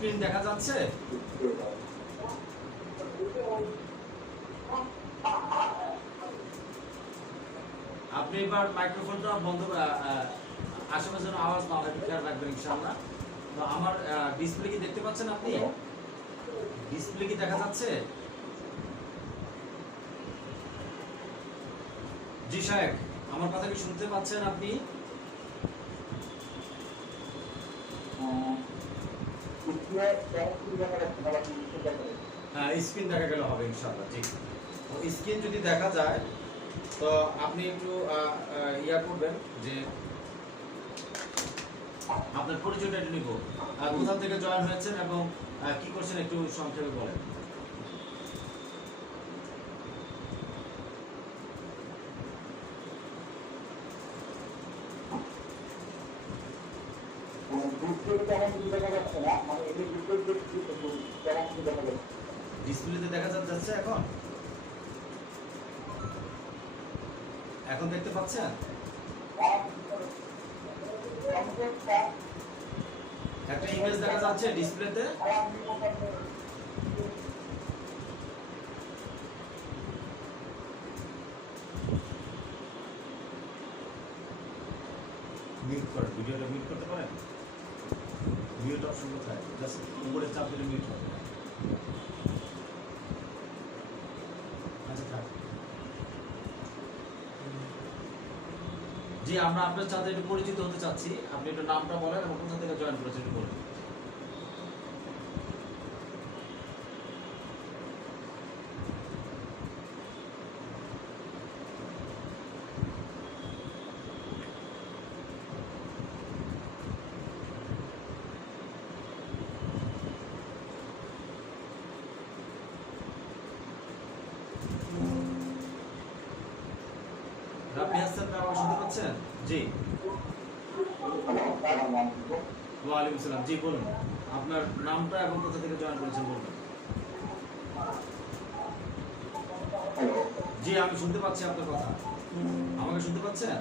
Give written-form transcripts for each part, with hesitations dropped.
Screen দেখা যাচ্ছে? আপনি এবার মাইক্রোফোনটা বন্ধ, আশেপাশে যেন আওয়াজ না হয়, খেয়াল রাখবেন ইনশাআল্লাহ। তো আমার ডিসপ্লে কি দেখতে পাচ্ছেন আপনি? ডিসপ্লে কি দেখা যাচ্ছে? জি শায়েখ, আমার কথা কি শুনতে পাচ্ছেন আপনি? হ্যাঁ, স্ক্রিন দেখা গেলে হবে ইনশাআল্লাহ। জি, তো স্ক্রিন যদি দেখা যায় তো আপনি একটু ইয়া করবেন যে আপনার পরিচয়টা একটু নিব, কোথা থেকে জয়েন হয়েছেন এবং কি করছেন একটু সংক্ষেপে বলেন। ডিসপ্লেতে দেখা যাচ্ছে এখন? এখন দেখতে পাচ্ছেন? একটা ইমেজ দেখা যাচ্ছে ডিসপ্লেতে। মিউট করেন, ভিডিওটা মিউট করতে পারেন? মিউট অপশন কোথায়? জাস্ট উপরে চাপ দিলে মিউট হবে। আচ্ছা থাক। জি, আমরা আপনার সাথে একটু পরিচিত হতে চাচ্ছি। আপনি একটু নামটা বলেন এবং কোথা থেকে জয়েন করেছেন একটু বলেন। রাব্বি হাসান ভাই আমাকে শুনতে পাচ্ছেন? জি, ওয়ালাইকুম আসসালাম। জি বলুন, আপনার নামটা এবং কোথা থেকে জয়েন করেছেন বলবেন। জি, আমি শুনতে পাচ্ছি আপনার কথা। আমাকে শুনতে পাচ্ছেন?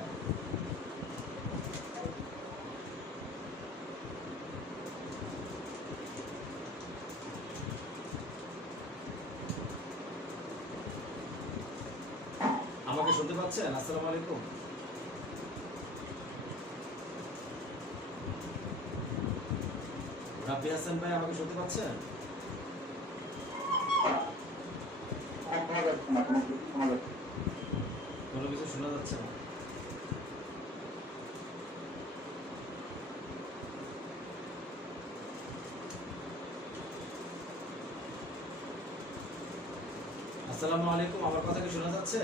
আমাকে শুনতে পাচ্ছেন? আসসালামু আলাইকুম। রাব্বি হাসান ভাই আমাকে শুনতে পাচ্ছেন? কোনো কিছু শোনা যাচ্ছে না। আসসালামু আলাইকুম, আমার কথা কি শোনা যাচ্ছে?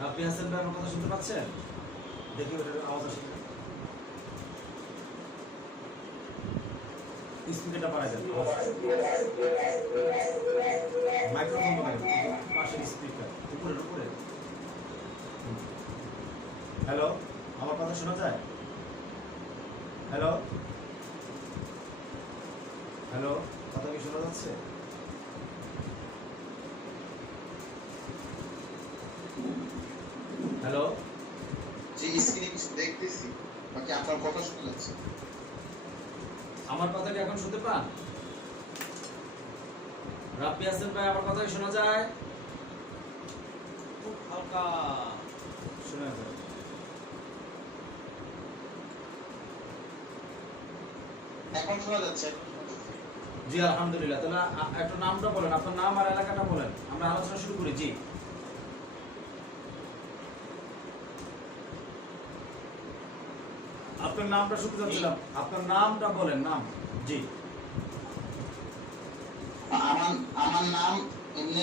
রাব্বি হাসান ভাই আমার কথা শুনতে পাচ্ছেন? দেখি ওটার আওয়াজ আসে কিনা। স্পিকারটা বাড়াই দেন, মাইক্রোফোন বাড়াই দেন, পাশের স্পিকার উপরে। হ্যালো, আমার কথা শোনা যায়? হ্যালো হ্যালো, কথা কি শোনা যাচ্ছে? হ্যালো, যে স্ক্রিনে কিছু দেখতেছি, বাকি আপনার কথা শোনা যাচ্ছে। আমার কথা কি এখন শুনতে পান? রাব্বি হাসান ভাই আমার কথা কি শোনা যায়? খুব হালকা শোনা যায়। এখন শোনা যাচ্ছে। জি আলহামদুলিল্লাহ। তাহলে একটু নামটা বলেন, আপনার নাম আর এলাকাটা বলেন, আমরা আলোচনা শুরু করি। জি, আপনার নামটা শুনতে চাচ্ছিলাম, আপনার নামটা বলেন, নাম। জি, আমার আমার নাম এমনি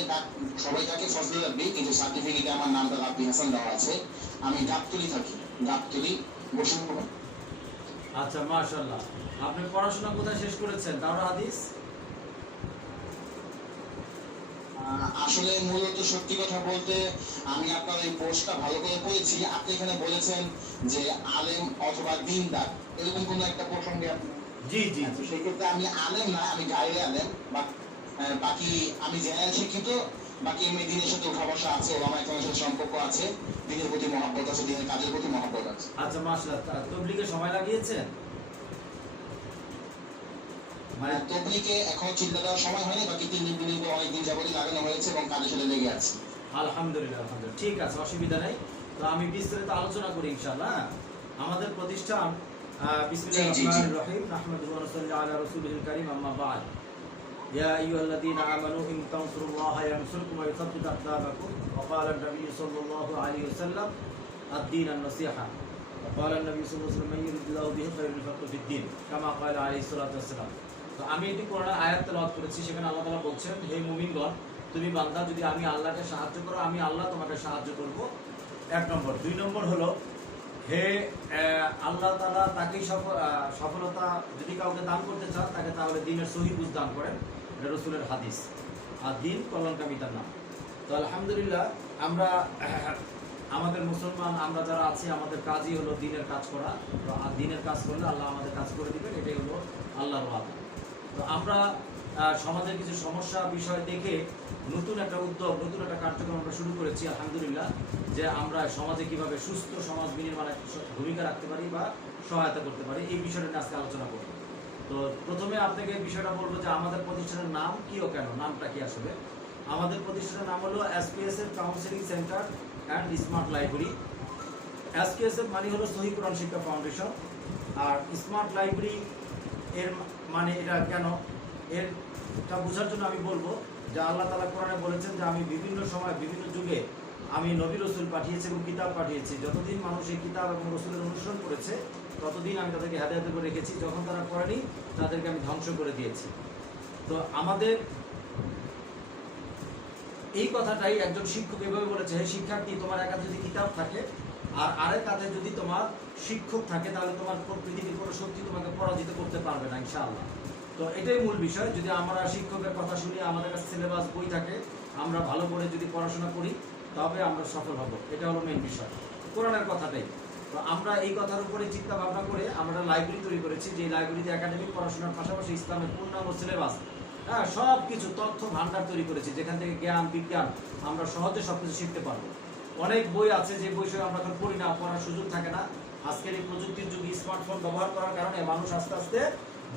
সবাই তাকে ফজলে রাব্বি, কিন্তু সার্টিফিকেটে আমার নামটা রাব্বি হাসান দেওয়া আছে। আমি গাবতলী থাকি, গাবতলী বসুন্ধরা। আচ্ছা মাশাআল্লাহ। আপনি পড়াশোনা কোথায় শেষ করেছেন? দাওরা হাদিস? আসলে মূলত সত্যি কথা বলতে আমি আপনার এই পোস্টটা ভালো করে পড়েছি। আপনি এখানে বলেছেন যে আলেম অথবা দিনদার, এরকম কোনো একটা প্রসঙ্গে আপনি। জি জি তো জি। সেই ক্ষেত্রে আমি আলেম না, আমি গায়ে আলেম। বাকি আমি জেনারেল শিক্ষিত। বাকি এমনি দিনের সাথে উঠা বসা আছে, ওলামা ইকরামের সাথে সম্পর্ক আছে, দিনের প্রতি মহব্বত আছে, দিনের কাজের প্রতি মহব্বত আছে। আচ্ছা মাশাআল্লাহ। তাবলীগে সময় লাগিয়েছেন? মানে তবলিগে এখনো চিন্তা দেওয়ার সময় হয়নি, বাকি 3 দিন অনেকদিন যাবতই লাগানো হয়েছে এবং কাজের সাথে লেগে আছে। আলহামদুলিল্লাহ, আলহামদুলিল্লাহ, ঠিক আছে, অসুবিধা নেই। তো আমি বিস্তারিত আলোচনা করি ইনশাআল্লাহ। আমাদের প্রতিষ্ঠান বিসমিল্লাহির জি, জি, জি। রহমানির রহিম, নাহমাদুহু ওয়া নুসাল্লি আলা রাসূলিল কারীম, আম্মা বা'দ। ইয়া আইয়ুহাল্লাযীনা আমানু ইন তানসুরুল্লাহা ইয়ানসুরকুম ওয়া ইউসাব্বিত আকদামাকুম। ওয়া ক্বালা আন-নাবিয়্যু সাল্লাল্লাহু আলাইহি ওয়াসাল্লাম আদ-দীন আন-নাসীহা। ওয়া ক্বালা আন-নাবিয়্যু সাল্লাল্লাহু আলাইহি ওয়াসাল্লাম মান ইউরিদিল্লাহু বিহি খায়রান ইউফাক্কিহু ফিদ-দীন, কামা ক্বালা আলাইহিস সালাতু ওয়াস-সালাম। তো আমি এটি কোরআনের আয়াত তেলাওয়াত করেছি, সেখানে আল্লাহ তাআলা বলছেন, হে মুমিনগণ, তুমি বান্দা যদি আমি আল্লাহকে সাহায্য করো, আমি আল্লাহ তোমাকে সাহায্য করব। 1 নম্বর। 2 নম্বর হলো, হে আল্লাহ তাআলা তাকেই সফলতা যদি কাউকে দান করতে চান, তাকে তাহলে দ্বীনের সহিহ বুঝ দান করেন। এটা রাসূলের হাদিস। আর দ্বীন কল্যাণকামিতার নাম। তো আলহামদুলিল্লাহ, আমরা আমাদের মুসলমান আমরা যারা আছি, আমাদের কাজই হলো দ্বীনের কাজ করা। তো আর দ্বীনের কাজ করলে আল্লাহ আমাদের কাজ করে দিবেন, এটাই হলো আল্লাহর ওয়াদা। তো আমরা সমাজের কিছু সমস্যা বিষয় দেখে নতুন একটা উদ্যোগ, নতুন একটা কার্যক্রম আমরা শুরু করেছি আলহামদুলিল্লাহ, যে আমরা সমাজে কিভাবে সুস্থ সমাজ বিনির্মাণে ভূমিকা রাখতে পারি বা সহায়তা করতে পারি, এই বিষয়টা নিয়ে আজকে আলোচনা করব। তো প্রথমে আপনাকে বিষয়টা বলবো যে আমাদের প্রতিষ্ঠানের নাম কি ও কেন, নামটা কি আসলে। আমাদের প্রতিষ্ঠানের নাম হলো SPSF counselling centre and smart library. SKSF মানে হলো সহিহ কোরআন শিক্ষা ফাউন্ডেশন। আর স্মার্ট লাইব্রেরি এর মানে এটা কেন, এটা বোঝার জন্য আমি বলবো যে আল্লাহ তাআলা কোরআনে বলেছেন যে আমি বিভিন্ন সময় বিভিন্ন যুগে আমি নবী রাসূল পাঠিয়েছি এবং কিতাব পাঠিয়েছি। যতদিন মানুষ এই কিতাব এবং রাসূলের অনুসরণ করেছে, ততদিন আমি তাদেরকে হেদায়েত করে রেখেছি। যখন তারা করেনি, তাদেরকে আমি ধ্বংস করে দিয়েছি। তো আমাদের এই কথাটাই একজন শিক্ষক এভাবে বলেছে, হে শিক্ষার্থী, তোমার এক হাতে যদি কিতাব থাকে আর আরেক হাতে যদি তোমার শিক্ষক থাকে, তাহলে তোমার পৃথিবীর কোনো শক্তি তোমাকে পরাজিত করতে পারবে না ইনশাআল্লাহ। তো এটাই মূল বিষয়। যদি আমরা শিক্ষকের কথা শুনি, আমাদের কাছে সিলেবাস বই থাকে, আমরা ভালো করে যদি পড়াশোনা করি, তবে আমরা সফল হব। এটা হলো মেইন বিষয়, কোরআনের কথাটাই। তো আমরা এই কথার উপরে চিন্তা ভাবনা করে আমরা লাইব্রেরি তৈরি করেছি, যে লাইব্রেরিতে একাডেমিক পড়াশোনার পাশাপাশি ইসলামের পূর্ণাঙ্গ সিলেবাস, হ্যাঁ, সব কিছু তথ্য ভান্ডার তৈরি করেছি, যেখান থেকে জ্ঞান বিজ্ঞান আমরা সহজে সব কিছু শিখতে পারবো। অনেক বই আছে যে বই আমরা এখন পড়ি না, পড়ার সুযোগ থাকে না। আজকের এই প্রযুক্তির যুগে স্মার্টফোন ব্যবহার করার কারণে মানুষ আস্তে আস্তে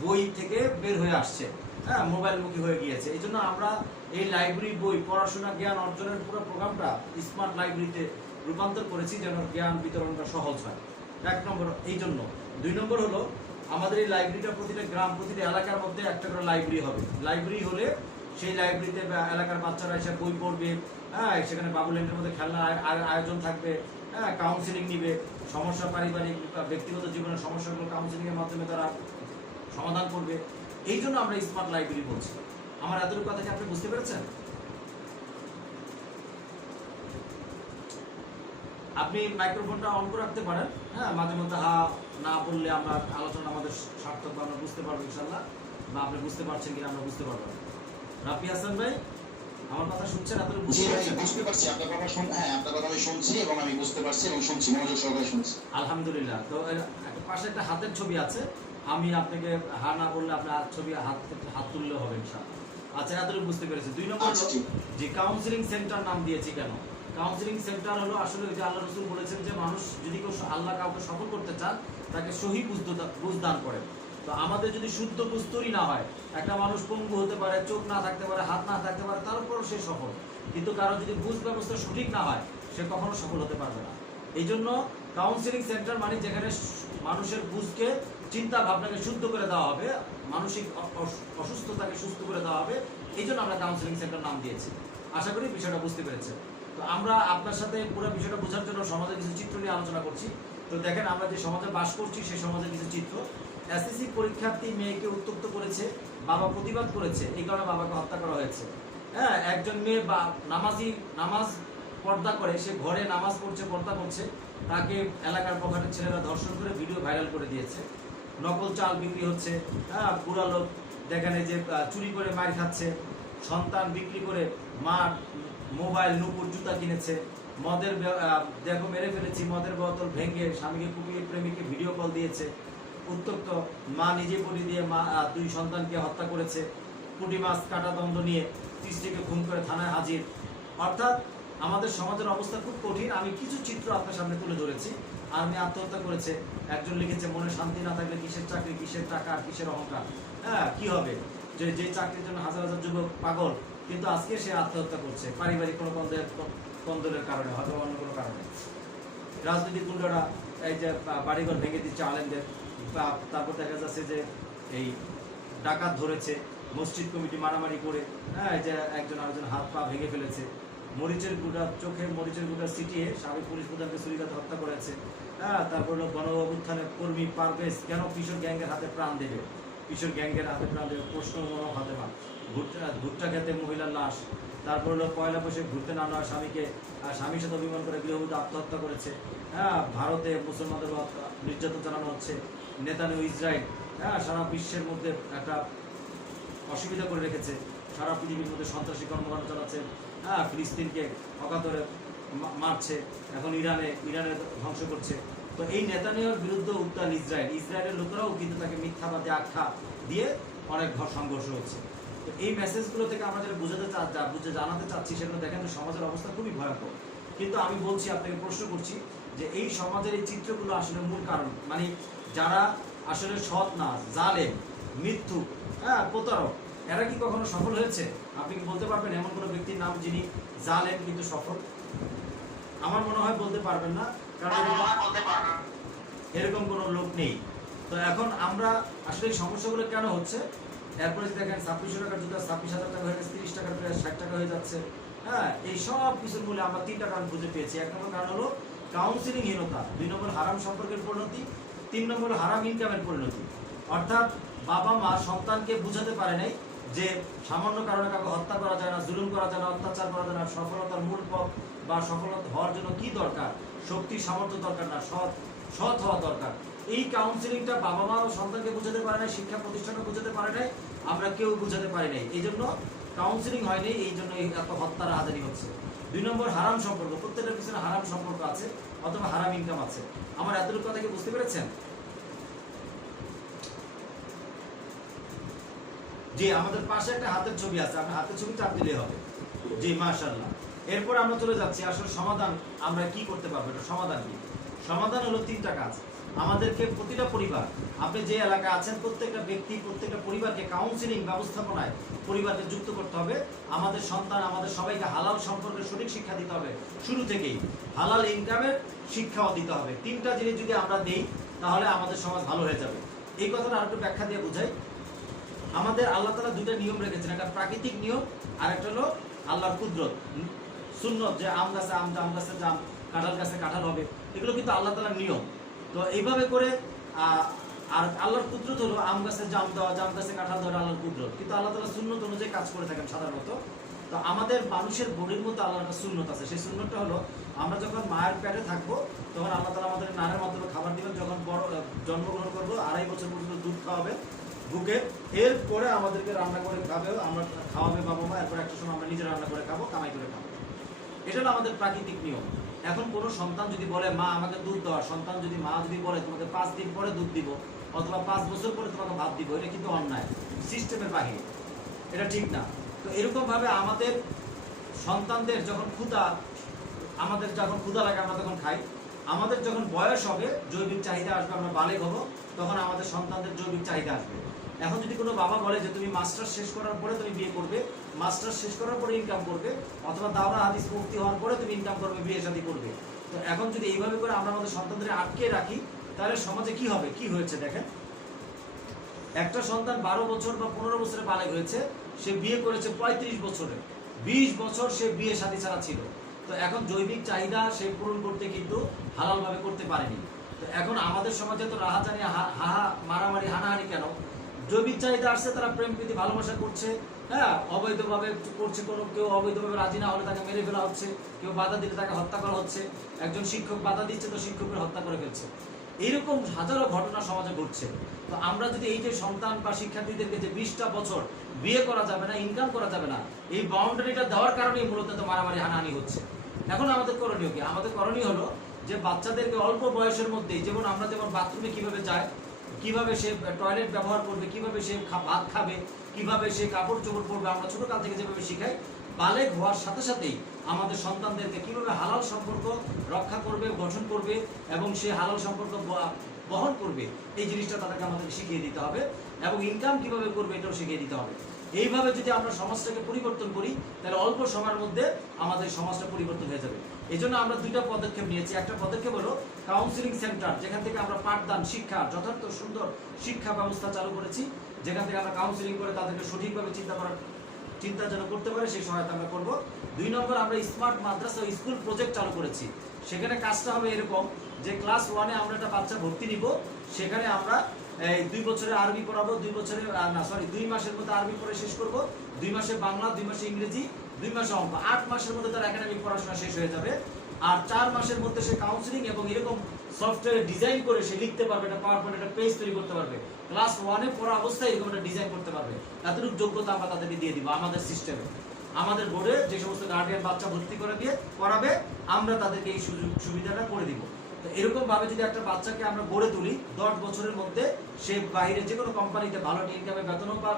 বই থেকে বের হয়ে আসছে, হ্যাঁ, মোবাইলমুখী হয়ে গিয়েছে। এই জন্য আমরা এই লাইব্রেরি বই পড়াশোনা জ্ঞান অর্জনের পুরো প্রোগ্রামটা স্মার্ট লাইব্রেরিতে রূপান্তর করেছি, যেন জ্ঞান বিতরণটা সহজ হয়। 1 নম্বর এই জন্য। 2 নম্বর হলো, আমাদের এই লাইব্রেরিটা প্রতিটা গ্রাম, প্রতিটা এলাকার মধ্যে একটা করে লাইব্রেরি হবে। লাইব্রেরি হলে সেই লাইব্রেরিতে এলাকার বাচ্চারা এসে বই পড়বে, হ্যাঁ, সেখানে বাবুল্যান্ডের মধ্যে খেলনার আয়োজন থাকবে, হ্যাঁ, কাউন্সিলিং নিবে, সমস্যা পারিবারিক ব্যক্তিগত জীবনের সমস্যাগুলো কাউন্সিলিংয়ের মাধ্যমে তারা সমাধান করবে। এই জন্য আমরা স্মার্ট লাইব্রেরি বলছি। আমার এতটুকু কথা কি আপনি বুঝতে পেরেছেন? আপনি মাইক্রোফোনটা অন করে রাখতে পারেন, হ্যাঁ, মাঝে মধ্যে হা না বললে আমরা আলোচনা আমাদের সার্থক বা আমরা বুঝতে পারবো ইনশাআল্লাহ, বা আপনি বুঝতে পারছেন কিনা আমরা বুঝতে পারবো। রাফি হাসান ভাই, আমার কথা শুনছেন? এতটুকু জি বুঝতে ভাই, পারছেন? বুঝতে পারছি আপনার কথা। হ্যাঁ, আপনার কথা আমি শুনছি এবং আমি বুঝতে পারছি এবং শুনছি, মনোযোগ সহকারে শুনছি। আলহামদুলিল্লাহ। তো পাশে একটা হাতের ছবি আছে, আমি আপনাকে হা না বললে আপনার ছবি হাত তুললেও হবে ইনশাআল্লাহ। আচ্ছা, এতটুকু বুঝতে পেরেছি। 2 নম্বর আচ্ছা, ঠিক। যে কাউন্সিলিং সেন্টার নাম দিয়েছি কেন। কাউন্সিলিং সেন্টার হলো আসলে যে আল্লাহ রাসূল বলেছেন যে মানুষ যদি কেউ আল্লাহ কাউকে সফল করতে চান, তাকে সহিহ বুঝ দান করেন। তো আমাদের যদি শুদ্ধ বুঝ তৈরি না হয়, একটা মানুষ পঙ্গু হতে পারে, চোখ না থাকতে পারে, হাত না থাকতে পারে, তারপরও সে সফল। কিন্তু কারো যদি বুঝ ব্যবস্থা সঠিক না হয়, সে কখনো সফল হতে পারবে না। এই জন্য কাউন্সিলিং সেন্টার মানে যেখানে মানুষের বুঝকে, চিন্তা ভাবনাকে শুদ্ধ করে দেওয়া হবে, মানসিক অসুস্থতাকে সুস্থ করে দেওয়া হবে। এই জন্য আমরা কাউন্সিলিং সেন্টার নাম দিয়েছি। আশা করি বিষয়টা বুঝতে পেরেছেন। তো আমরা আপনার সাথে পুরো বিষয়টা বোঝার জন্য সমাজের কিছু চিত্র নিয়ে আলোচনা করছি। তো দেখেন, আমরা যে সমাজে বাস করছি সেই সমাজের কিছু চিত্র। SSC পরীক্ষার্থী মেয়েকে উত্ত্যক্ত করেছে, বাবা প্রতিবাদ করেছে, এই কারণে বাবাকে হত্যা করা হয়েছে। হ্যাঁ, একজন মেয়ে বা নামাজ পর্দা করে, সে ঘরে নামাজ পড়ছে, পর্দা করছে, তাকে এলাকার পকেটের ছেলেরা ধর্ষণ করে ভিডিও ভাইরাল করে দিয়েছে। নকল চাল বিক্রি হচ্ছে, হ্যাঁ, বুড়া লোক দেখেন যে চুরি করে মার খাচ্ছে, সন্তান বিক্রি করে মা মোবাইল, নুপুর, জুতা কিনেছে। মদের দেখো মেরে ফেলেছি, মদের বোতল ভেঙে স্বামীকে কুপিয়ে প্রেমিককে ভিডিও কল দিয়েছে। উত্ত্যক্ত মা নিজে বলি দিয়ে 2 সন্তানকে হত্যা করেছে। পুঁটি মাছ কাটা দণ্ড নিয়ে স্ত্রীকে খুন করে থানায় হাজির। অর্থাৎ আমাদের সমাজের অবস্থা খুব কঠিন। আমি কিছু চিত্র আপনার সামনে তুলে ধরেছি। আর্মি আত্মহত্যা করেছে, একজন লিখেছে মনে শান্তি না থাকলে কিসের চাকরি, কিসের টাকা, কিসের অহংকার। হ্যাঁ কি হবে, যে যে চাকরির জন্য হাজার হাজার যুবক পাগল, কিন্তু আজকে সে আত্মহত্যা করছে পারিবারিক কোনো কন্দলের কারণে, হয়তো অন্য কোনো কারণে। রাজনৈতিক গুন্ডারা এই যে বাড়িঘর ভেঙে দিচ্ছে আলেমদের, তারপর দেখা যাচ্ছে যে এই ডাকাত ধরেছে, মসজিদ কমিটি মারামারি করে, হ্যাঁ এই যে একজন আরেকজন হাত পা ভেঙে ফেলেছে, মরিচের গুঁড়া চোখে মরিচের গুঁড়া ছিটিয়ে সাবেক পুলিশ প্রধানকে ছুরিকাঘাতে হত্যা করেছে। হ্যাঁ তারপর হলো গণ অভ্যুত্থানের কর্মী পারভেজ কেন কিশোর গ্যাংয়ের হাতে প্রাণ দেবে, কিশোর গ্যাংয়ের হাতে প্রাণ দেবে প্রশ্ন হাতে মা। ভুট্টা খেতে মহিলার লাশ। তারপর হলো পয়লা বৈশাখ ঘুরতে না নেওয়া স্বামীকে স্বামীর সাথে অভিমান করে গৃহবধূ আত্মহত্যা করেছে। হ্যাঁ ভারতে মুসলমানদের নির্যাতন চালানো হচ্ছে। নেতানিয়াহু ইসরায়েল হ্যাঁ সারা বিশ্বের মধ্যে একটা অসুবিধা করে রেখেছে, সারা পৃথিবীর মধ্যে সন্ত্রাসী কর্মকাণ্ড চালাচ্ছে। হ্যাঁ ফিলিস্তিনকে অকাতরে মারছে, এখন ইরানে ধ্বংস করছে। তো এই নেতানিয়াহুর বিরুদ্ধে উত্তাল ইসরায়েলের লোকেরাও কিন্তু তাকে মিথ্যাবাদী আখ্যা দিয়ে অনেক সংঘর্ষ হচ্ছে। তো এই মেসেজগুলো থেকে আমরা যেটা বুঝে জানাতে চাচ্ছি সেগুলো দেখেন যে সমাজের অবস্থা খুবই ভয়ঙ্কর। কিন্তু আমি বলছি, আপনাকে প্রশ্ন করছি যে এই সমাজের এই চিত্রগুলো আসলে মূল কারণ, মানে যারা আসলে সৎ না, জালেম, মৃত্যু, হ্যাঁ প্রতারক, এরা কি কখনো সফল হয়েছে? আপনি কি বলতে পারবেন এমন কোনো ব্যক্তির নাম যিনি জালেম কিন্তু সফল? আমার মনে হয় বলতে পারবেন না, কারণ এরকম কোনো লোক নেই। তো এখন আমরা আসলে এই সমস্যাগুলো কেন হচ্ছে, এরপরে দেখেন 2600 টাকার জুতা 26,000 টাকা হয়ে গেছে, 30 টাকার প্রায় 60 টাকা হয়ে যাচ্ছে। হ্যাঁ এই সব কিছুর মূলে আমরা 3টা কারণ খুঁজে পেয়েছি। 1 নম্বর কারণ হলো কাউন্সিলিংহীনতা, 2 নম্বর হারাম সম্পর্কের পরিণতি, 3 নম্বর হারাম ইনকামের পরিণতি। অর্থাৎ বাবা মা সন্তানকে বুঝাতে পারে নাই যে সামান্য কারণে কাউকে হত্যা করা যায় না, জুলুম করা যায় না, অত্যাচার করা যায় না, সফলতার মূল পথ বা সফলতা হওয়ার জন্য কি দরকার, শক্তি সামর্থ্য দরকার না, সৎ হওয়া দরকার। এই কাউন্সিলিংটা বাবা মা ও সন্তানকে বুঝাতে পারে নাই, শিক্ষা প্রতিষ্ঠানও বুঝাতে পারে নাই, আমরা কেউ বুঝাতে পারি নাই, এই জন্য কাউন্সিলিং হয়নি, এই জন্য এত হত্যার হাজারি হচ্ছে। 2 নম্বর হারাম সম্পর্ক, প্রত্যেকের পিছনে হারাম সম্পর্ক আছে অথবা হারাম ইনকাম আছে। আমার এতটুকু কথা কি বুঝতে পেরেছেন? জি আমাদের পাশে একটা হাতের ছবি আছে, আপনার হাতের ছবি চাপ দিলেই হবে। জি মাশাআল্লাহ। এরপর আমরা চলে যাচ্ছি আসলে সমাধান আমরা কি করতে পারবো, এটা সমাধান কি? সমাধান হলো 3টা কাজ। আমাদেরকে প্রতিটা পরিবার, আপনি যে এলাকা আছেন প্রত্যেকটা ব্যক্তি, প্রত্যেকটা পরিবারকে কাউন্সিলিং ব্যবস্থাপনায় পরিবারকে যুক্ত করতে হবে। আমাদের সন্তান, আমাদের সবাইকে হালাল সম্পর্কে সঠিক শিক্ষা দিতে হবে, শুরু থেকেই হালাল ইনকামের শিক্ষাও দিতে হবে। 3টা জিনিস যদি আমরা দেই তাহলে আমাদের সমাজ ভালো হয়ে যাবে। এই কথাটা আরেকটু ব্যাখ্যা দিয়ে বুঝাই। আমাদের আল্লাহ তাআলা 2টা নিয়ম রেখেছেন, একটা প্রাকৃতিক নিয়ম আর একটা হলো আল্লাহর কুদরত, সুন্নত, যে আম গাছে আম, জাম গাছে জাম, কাঁঠাল গাছে কাঁঠাল হবে, এগুলো কিন্তু আল্লাহ তাআলার নিয়ম। তো এইভাবে করে আর আল্লাহর কুদরত হলো আম গাছে জাম দেওয়া, জাম গাছে কাঁঠাল দেওয়া আল্লাহর কুদরত, কিন্তু আল্লাহ তাআলা সুন্নত অনুযায়ী কাজ করে থাকেন সাধারণত। তো আমাদের মানুষের বডির মধ্যে আল্লাহর একটা সুন্নত আছে, সেই সুন্নতটা হলো আমরা যখন মায়ের পেটে থাকবো তখন আল্লাহ তাআলা আমাদের নানের মাধ্যমে খাবার দিবেন, যখন বড় জন্মগ্রহণ করবো 2.5 বছর পর্যন্ত দুধ খাওয়াবে বুকে, এরপরে আমাদেরকে রান্না করে খাবে, আমরা খাওয়াবে বাবা মা, এরপর একটা সময় আমরা নিজে রান্না করে খাবো, কামাই করে খাবো। এটা হলো আমাদের প্রাকৃতিক নিয়ম। এখন কোনো সন্তান যদি বলে মা আমাকে দুধ দেওয়া, সন্তান যদি মা যদি বলে তোমাকে 5 দিন পরে দুধ দিব অথবা 5 বছর পরে তোমাকে ভাত দিব, এটা কিন্তু অন্যায়, সিস্টেমের বাহিরে, এটা ঠিক না। তো এরকম ভাবে আমাদের সন্তানদের যখন ক্ষুধা লাগে আমরা তখন খাই, আমাদের যখন বয়স হবে জৈবিক চাহিদা আসবে, আমরা বালেগ হব, তখন আমাদের সন্তানদের জৈবিক চাহিদা আসবে। এখন যদি কোনো বাবা বলে যে তুমি মাস্টার্স শেষ করার পরে তুমি বিয়ে করবে, মাস্টার্স শেষ করার পরে ইনকাম করবে, অথবা দাওরা হাদিস মুফতি হওয়ার পরে তুমি ইনকাম করবে, বিয়ে শাদী করবে, তো এখন যদি এইভাবে করে আমরা আমাদের সন্তানদের আটকে রাখি তাহলে সমাজে কি হবে? কি হয়েছে দেখেন, একটা সন্তান 12 বছর বা 15 বছরে বালেগ হয়েছে, সে বিয়ে করেছে 35 বছরে, 20 বছর সে বিয়ে শাদী ছাড়া ছিল। তো এখন জৈবিক চাহিদা সে পূরণ করতে কিন্তু হালাল ভাবে করতে পারেনি। তো এখন আমাদের সমাজে তো রাহাজানি, মারামারি, হানাহানি কেন? জৈবিক চাহিদা আসছে, তারা প্রেম প্রীতি ভালোবাসা করছে, হ্যাঁ অবৈধভাবে করছে, কোনো কেউ অবৈধভাবে রাজি না হলে তাকে মেরে ফেলা হচ্ছে, কেউ বাধা দিলে তাকে হত্যা করা হচ্ছে, একজন শিক্ষক বাধা দিচ্ছে তো শিক্ষকের হত্যা করে ফেলছে। এইরকম হাজারো ঘটনা সমাজে ঘটছে। তো আমরা যদি এই যে সন্তান বা শিক্ষার্থীদেরকে যে 20টা বছর বিয়ে করা যাবে না, ইনকাম করা যাবে না, এই বাউন্ডারিটা দেওয়ার কারণেই মূলত তো মারামারি হানাহানি হচ্ছে। এখন আমাদের করণীয় কি? আমাদের করণীয় হলো যে বাচ্চাদেরকে অল্প বয়সের মধ্যেই, যেমন আমরা যেমন বাথরুমে কিভাবে যায়, কিভাবে সে টয়লেট ব্যবহার করবে, কিভাবে সে ভাত খাবে, কিভাবে সে কাপড় চোপড় পরবে, আমরা ছোট কাল থেকে যেভাবে শিখাই, বালেগ হওয়ার সাথে সাথেই আমাদের সন্তানদেরকে কিভাবে হালাল সম্পর্ক রক্ষা করবে, গঠন করবে এবং সে হালাল সম্পর্ক বহন করবে, এই জিনিসটা তাদেরকে আমাদের শিখিয়ে দিতে হবে, এবং ইনকাম কিভাবে করবে এটাও শিখিয়ে দিতে হবে। এইভাবে যদি আমরা সমাজটাকে পরিবর্তন করি তাহলে অল্প সময়ের মধ্যে আমাদের সমাজটা পরিবর্তন হয়ে যাবে। এই জন্য আমরা দুইটা পদক্ষেপ নিয়েছি। একটা পদক্ষেপ হলো কাউন্সিলিং সেন্টার, যেখান থেকে আমরা পাঠদান শিক্ষা যথার্থ সুন্দর শিক্ষা ব্যবস্থা চালু করেছি, যেখান থেকে আমরা কাউন্সিলিং করে তাদেরকে সঠিকভাবে চিন্তা যেন করতে পারে সেই সহায়তা আমরা করব। 2 নম্বর, আমরা স্মার্ট মাদ্রাসা ও স্কুল প্রজেক্ট চালু করেছি। সেখানে কাজটা হবে এরকম যে ক্লাস 1-এ আমরা একটা বাচ্চা ভর্তি নিব, সেখানে আমরা 2 বছরে আরবি পড়াবো, 2 মাসের মধ্যে আরবি পড়ে শেষ করব, 2 মাসে বাংলা, 2 মাসে ইংরেজি, 2 মাসে অঙ্ক, 8 মাসের মধ্যে তার একাডেমিক পড়াশোনা শেষ হয়ে যাবে। আর 4 মাসের মধ্যে সে কাউন্সিলিং এবং এরকম সফটওয়্যার ডিজাইন করে সে লিখতে পারবে, একটা পাওয়ারপয়েন্ট একটা পেজ তৈরি করতে পারবে, ক্লাস 1-এ পড়া অবস্থায় এরকম একটা ডিজাইন করতে পারবে। এতটুকু যোগ্যতা আমরা তাদেরকে দিয়ে দিব আমাদের সিস্টেমে। আমাদের বোর্ডে যে সমস্ত গার্ডিয়ান বাচ্চা ভর্তি করে দিয়ে পড়াবে, আমরা তাদেরকে এই সুযোগ সুবিধাটা করে দিব। তো এরকম ভাবে যদি একটা বাচ্চাকে আমরা গড়ে তুলি, 10 বছরের মধ্যে সে বাইরে যে কোনো কোম্পানিতে ভালো ইনকামে বেতনও বা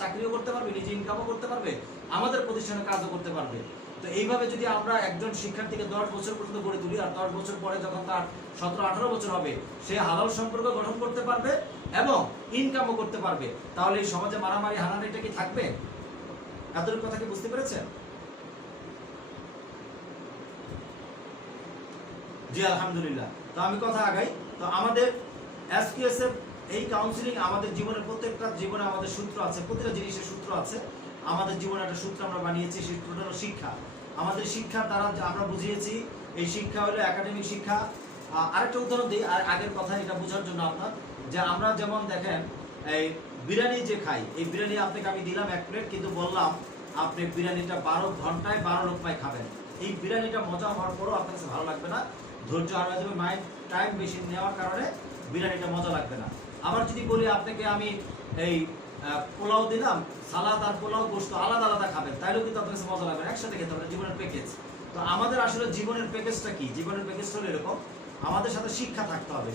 চাকরিও করতে পারবে, নিজে ইনকামও করতে পারবে, আমাদের প্রতিষ্ঠানে কাজও করতে পারবে। তো এইভাবে যদি আমরা একজন শিক্ষার্থীকে 10 বছর পর্যন্ত গড়ে তুলি, আর 10 বছর পরে যখন তার 17-18 বছর হবে, সে হালাল সম্পর্ক গঠন করতে পারবে এবং ইনকামও করতে পারবে, তাহলে এই সমাজে মারামারি হানাহানিটা কি থাকবে? এতটুকু কথা কি বুঝতে পেরেছেন? জি আলহামদুলিল্লাহ। তো আমি কথা আগাই। তো আমাদের এসকিউএসএফ এই কাউন্সিলিং আমাদের জীবনের প্রত্যেকটা জীবনে আমাদের সূত্র আছে, প্রতিটা জিনিসের সূত্র আছে। আমাদের জীবনে একটা সূত্র আমরা বানিয়েছি, সেই সূত্রটা হলো শিক্ষা। আমাদের শিক্ষার দ্বারা আমরা বুঝিয়েছি এই শিক্ষা হলো একাডেমিক শিক্ষা। আরেকটা উদাহরণ দিই আর আগের কথা, এটা বোঝার জন্য আপনার, যে আমরা যেমন দেখেন এই বিরিয়ানি যে খাই, এই বিরিয়ানি আপনাকে আমি দিলাম 1 প্লেট, কিন্তু বললাম আপনি বিরিয়ানিটা 12 ঘন্টায় 12 লোকমায় খাবেন। এই বিরিয়ানিটা মজা হওয়ার পরও আপনার কাছে ভালো লাগবে না, ধৈর্য হারিয়ে যাবে, মাইন্ড টাইম বেশি নেওয়ার কারণে বিরিয়ানিটা মজা লাগবে না। আবার যদি বলি আপনাকে আমি এই পোলাও দিলাম, সালাদ আর পোলাও গোশত আলাদা আলাদা খাবেন, তাইলেও কিন্তু আপনার কাছে মজা লাগবে না, একসাথে খেতে হবে, জীবনের প্যাকেজ। তো আমাদের আসলে জীবনের প্যাকেজটা কি? জীবনের প্যাকেজটা হলো এরকম, আমাদের সাথে শিক্ষা থাকতে হবে।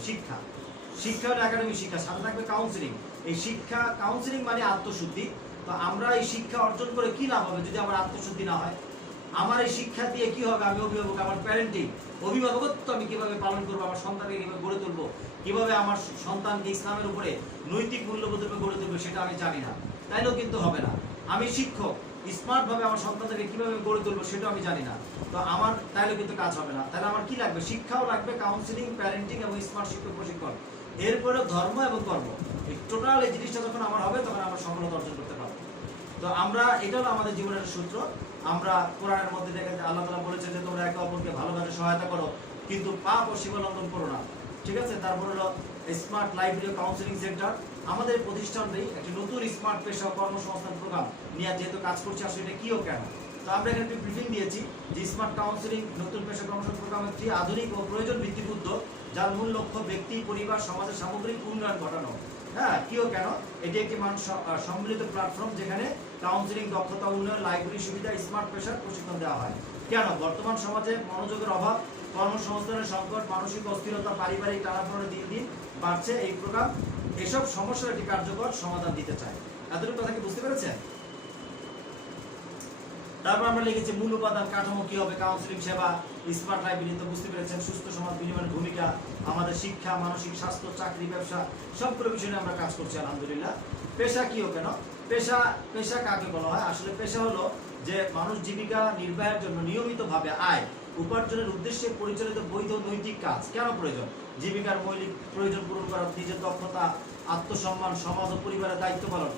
শিক্ষা হলো একাডেমিক শিক্ষা, সাথে থাকবে কাউন্সিলিং। এই শিক্ষা কাউন্সিলিং মানে আত্মশুদ্ধি। তো আমরা এই শিক্ষা অর্জন করে কি লাভ হবে যদি আমার আত্মশুদ্ধি না হয়? আমার এই শিক্ষা দিয়ে কি হবে? আমি অভিভাবক, আমার প্যারেন্টিং, অভিভাবকত্ব আমি কিভাবে পালন করবো, আমার সন্তানকে কিভাবে গড়ে তুলবো, কিভাবে আমার সন্তানকে ইসলামের উপরে নৈতিক মূল্যবোধের উপরে গড়ে তুলবো, সেটা আমি জানি না, তাইলেও কিন্তু হবে না। আমি শিক্ষক, স্মার্ট ভাবে আমার সন্তানকে কিভাবে গড়ে তুলবো সেটাও আমি জানি না, তো আমার তাইলেও কিন্তু কাজ হবে না। তাহলে আমার কি লাগবে? শিক্ষাও লাগবে, কাউন্সিলিং, প্যারেন্টিং এবং স্মার্ট শিক্ষক প্রশিক্ষণ, এরপরে ধর্ম এবং কর্ম। এই টোটাল এই জিনিসটা যখন আমার হবে, তখন আমরা সফলতা অর্জন করতে পারবো। তো আমরা, এটা হলো আমাদের জীবনের সূত্র। আমরা কোরআনের মধ্যে দেখে আল্লাহ তাআলা বলেছে যে তোমরা একে অপরকে ভালো কাজে সহায়তা করো, কিন্তু পাপ ও সীমা লঙ্ঘন করো না। ঠিক আছে? তারপর হলো স্মার্ট লাইব্রেরি কাউন্সিলিং সেন্টার। আমাদের প্রতিষ্ঠানটাই একটি নতুন স্মার্ট পেশা ও কর্মসংস্থান প্রোগ্রাম নিয়ে যেহেতু কাজ করছি, আসলে এটা কিও কেন, তো আমরা এখানে একটি ব্রিফিং দিয়েছি যে স্মার্ট কাউন্সিলিং নতুন পেশা কর্মসংস্থান প্রোগ্রাম একটি আধুনিক ও প্রয়োজন ভিত্তিক উদ্যোগ, যার মূল লক্ষ্য ব্যক্তি, পরিবার, সমাজের সামগ্রিক উন্নয়ন ঘটানো। হ্যাঁ, কিও কেন, এটি একটি সম্মিলিত প্ল্যাটফর্ম যেখানে কাউন্সিলিং, দক্ষতা উন্নয়ন, লাইব্রেরি সুবিধা, স্মার্ট পেশার প্রশিক্ষণ দেওয়া হয়। কেন? বর্তমান সমাজে মনোযোগের অভাব, কর্মসংস্থানের সংকট, মানসিক অস্থিরতা, পারিবারিক টানাপোড়েনে দিন দিন বাড়ছে। এই প্রোগ্রাম এসব সমস্যার একটি কার্যকর সমাধান দিতে চায়। এতটুকু কথা কি বুঝতে পেরেছেন? তারপর আমরা লিখেছি মূল উপাদান কাঠামো কি হবে, কাউন্সিলিং সেবা, স্মার্ট লাইব্রেরি, তো বুঝতে পেরেছেন। সুস্থ সমাজ বিনিময়ের ভূমিকা, আমাদের শিক্ষা, মানসিক স্বাস্থ্য, চাকরি, ব্যবসা, সবগুলো বিষয় নিয়ে আমরা কাজ করছি আলহামদুলিল্লাহ। পেশা কি কেন? পেশা কাকে বলা হয়? আসলে পেশা হলো যে মানুষ জীবিকা নির্বাহের জন্য নিয়মিতভাবে আয় উপার্জনের উদ্দেশ্যে পরিচালিত বৈধ নৈতিক কাজ। কেন প্রয়োজন? জীবিকার মৌলিক প্রয়োজন পূরণ করা, নিজের দক্ষতা, আত্মসম্মান, সমাজ ও পরিবারের দায়িত্ব পালন।